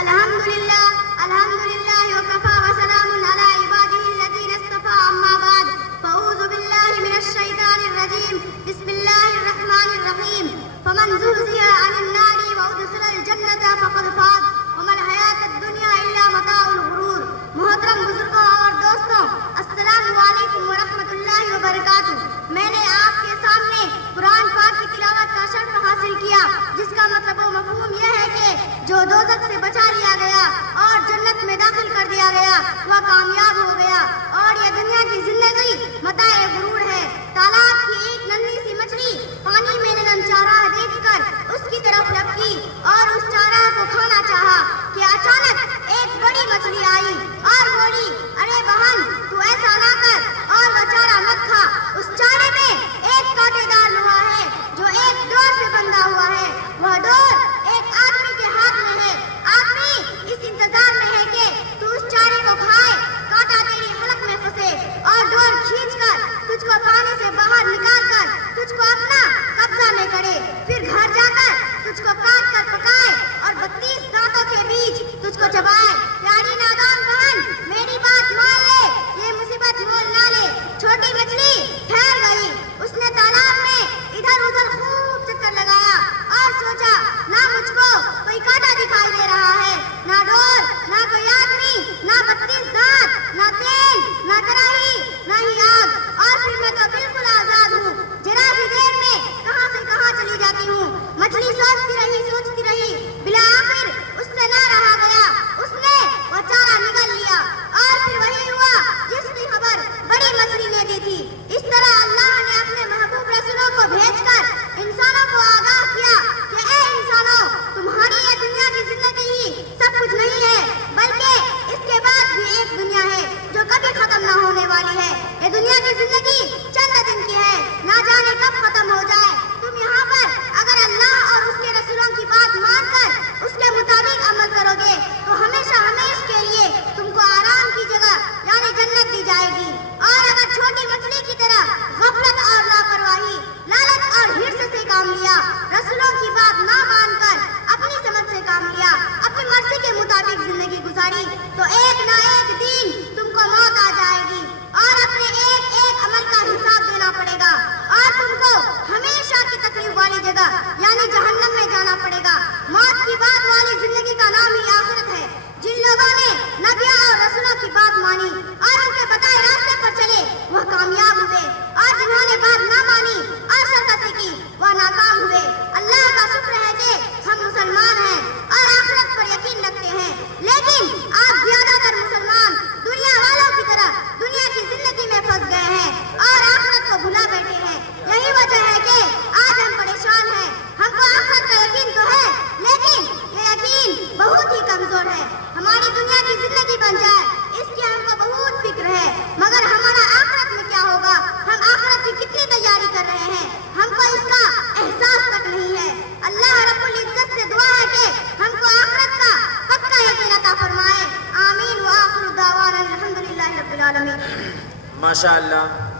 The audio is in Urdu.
الحمدللہ وکفا وسلام علی عبادہ الذین اصطفى اما بعد فاعوذ باللہ من الشیطان الرجیم بسم اللہ الرحمن الرحیم فمن زحزح عن النار وادخل الجنة فقد فاز وما الحیاۃ الدنیا الا متاع الغرور۔ محترم بزرگوں اور دوستوں، السلام علیکم ورحمۃ اللہ وبرکاتہ۔ میں نے آپ کے سامنے قرآن پاک کی تلاوت کا شرف حاصل کیا، جس کا مطلب و مفہوم یہ ہے کہ جو دوزخ سے بچا لیا گیا اور جنت میں داخل کر دیا گیا وہ کامیاب ہو گیا، اور یہ دنیا کی زندگی متاع غرور ہے۔ تالاب کی ایک ننھی سی مچھلی پانی میں نرم چارہ دیکھ کر اس کی طرف لپکی اور اس چارہ کو کھانا چاہا کہ اچانک ایک بڑی مچھلی آئی اور بولی، ارے بہن تو ایسا نہ کر اور وہ چارہ مت کھا، اس چارے میں ایک کانٹے دار لوہا ہے جو ایک ڈور سے بندھا ہوا ہے، وہ ڈور ایک آدمی کے ہاتھ میں ہے۔ آدمی اس انتظار میں ہے کہ تو اس چارے کو کھائے، کانٹا تیری حلق میں پھنسے اور ڈور کھینچ کر تجھ کو پانی سے باہر نکال کر تجھ کو اپنا قبضہ میں کرے، پھر گھر جا کر تجھ کو کاٹ کر پکائے اور 32 دانتوں کے بیچ تجھ کو چبائے۔ پیاری نادان بہن، میری بات مان لے، یہ مصیبت مول نہ لے۔ چھوٹی مچھلی ٹھہر گئی، اس نے تالاب میں ادھر ادھر خوب چکر لگایا اور سوچا، نہ مجھ کو کوئی کانٹا دکھائی دے رہا ہے، نہ ڈور، نہ کوئی آدمی، نہ 32 دانت، نہ تیل، نہ کڑاہی، نہ ہی آگ، اور پھر میں تو بالکل آزاد ہوں، ذرا سی دیر میں کہاں سے کہاں چلی جاتی ہوں۔ مچھلی سوچتی رہی، بالآخر اس سے نہ رہا گیا، اس نے وہ چارہ نگل لیا، اور پھر وہی ہوا جس کی خبر بڑی مچھلی نے دی تھی۔ اس طرح اللہ نے اپنے محبوب رسولوں کو بھیج کر انسانوں کو آگاہ کیا کہ اے انسانوں، تمہاری یہ دنیا کی زندگی ہی سب کچھ نہیں ہے، بلکہ اس کے بعد بھی ایک دنیا ہے جو کبھی ختم نہ ہونے والی ہے۔ یہ دنیا کی زندگی چند دن کی ہے، نہ جانے کب ختم ہو جائے۔ تم یہاں پر اگر اللہ اور اس کے رسولوں کی بات مان کر اس کے مطابق عمل کرو گے تو ہمیشہ کے لیے تم کو آرام کی جگہ یعنی جنت دی جائے گی، اور اگر چھوٹی مچھلی کی طرح غفلت اور لاپرواہی، لالچ اور حرص سے کام لیا، رسولوں کی بات نہ مان کر اپنی سمجھ سے کام لیا، اپنی مرضی کے مطابق زندگی گزاری، تو ایک نہ ایک دن تم کو موت آ جائے گی اور اپنے ایک ایک عمل کا حساب دینا پڑے گا، اور تم کو ہمیشہ کی تکلیف والی جگہ یعنی جہنم میں جانا پڑے گا۔ موت کی بات والی زندگی کا نام ہی آخرت ہے۔ جن لوگوں نے نبیوں اور رسولوں کی بات مانی اور ان کے بتائے راستے پر چلے وہ کامیاب ہوئے، اور جنہوں نے بات نہ مانی اور شرکتیں کی وہ ناکام ہوئے۔ اللہ کا شکر ہے کہ ہم مسلمان ہیں اور آخرت پر یقین رکھتے ہیں، لیکن آپ زیادہ تر مسلمان دنیا والوں کی طرح دنیا کی زندگی میں پھنس گئے ہیں اور آخرت کو بھلا بیٹھے ہیں۔ یہی وجہ ہے کہ آج ہم پریشان ہیں۔ ہم کو آخرت کا یقین تو ہے، لیکن یہ یقین بہت ہی کمزور ہے۔ ہماری دنیا کی زندگی بن جائے اس کی ہم کو بہت فکر ہے، مگر ہمارا آخرت میں کیا ہوگا، ہم آخرت کی کتنی تیاری کر رہے ہیں، ہم کو اس کا احساس تک نہیں ہے۔ اللہ رب العزت سے دعا ہے کہ ہم کو آخرت کا پکا یقین عطا فرمائے۔ آمین وآخر دعوانا الحمدللہ رب العالمین۔ ماشاء اللہ۔